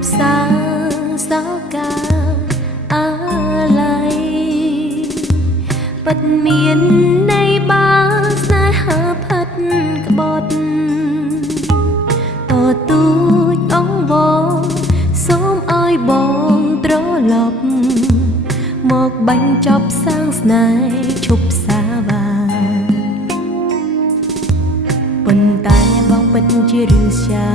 ប់សារសោកាអាឡ័យពិតមានន័យបើស្នេហាផិតក្បត់តទូចអងវងសូមឲ្យបងត្រឡប់មកបញ្ចប់សាងស្នេហ៍ឈប់សាវាប៉ុន្តែបងពិតជាឬសា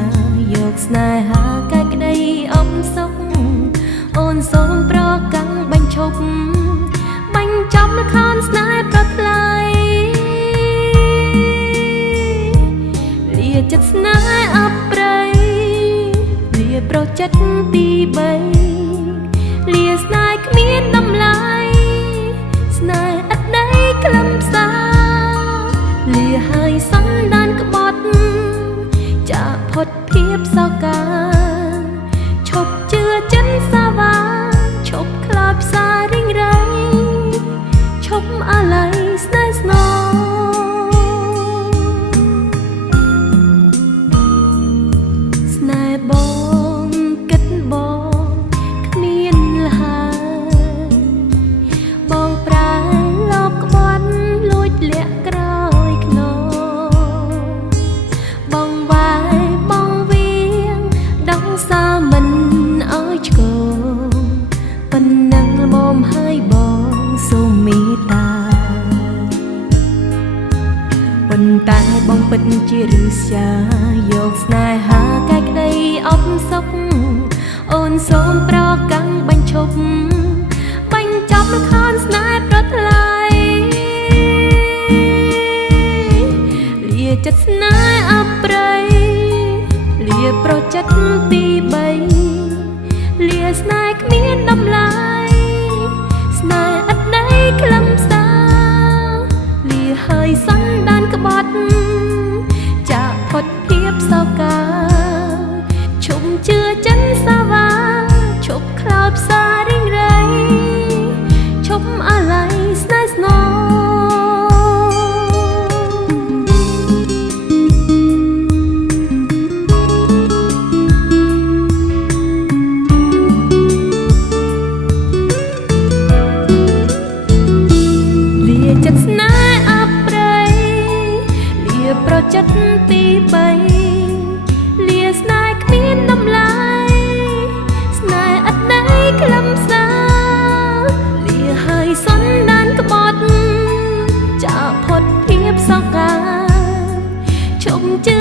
យកស្នេហាកាយក្តីអំសុខអូនសូមប្រកាន់បញ្ឈប់បញ្ចប់លខនស្នេហ៍ប្រថ្លៃលាចិត្តស្នេហ៍អប្រៃលាប្រចិត្តទី3លាស្នេហ៍គ្មានតម្លៃស្នេហ៍អត់ដីក្លឹមសាលាហើយសំដានក្បត់ចាផុតភាពសោកាឈប់ជឿចិនសាវាឈប់ខ្លោចផ្សារិញរៃឈប់អាឡ័យស្នេហ៍ស្នងស្នេហ៍បងគិតបងគ្មានលហើយបងប្រែលោកក្បត់លួចលាក់ក្រោយខ្នងបងវាយបងវៀងដងសាមិនឲ្យឆ្កងប៉ុណ្ណឹងមកឲ្យបងសូមមេត្តាប៉ុន្តែបងពិតជាឬសាយកស្នេហាកាយក្តីអបសុខអូនសូមប្រកាន់បញ្ឈប់បញ្ចប់លខនស្នេហ៍ប្រថ្លៃលាចិត្តស្នេហ៍អប្រៃលាប្រចិត្តទី3លាស្នេហ៍គ្មានតម្លៃស្នេហ៍អត់ដីក្លឹមសាលាហើយសន្តានក្បត់ចាផុតភាពសោកាឈប់ជឿចិនសាវាឈប់ខ្លោចផ្សារិញរៃឈប់អាឡ័យស្នេហ៍ស្នងចិត្តស្នេហ៍អប្រៃលាប្រចិត្តទី3លាស្នេហ៍គ្មានតម្លៃស្នេហ៍អត់ដីក្លឹមសាលាហើយសន្តានក្បត់ចាផុតភាពសោកាឈប់ជឿ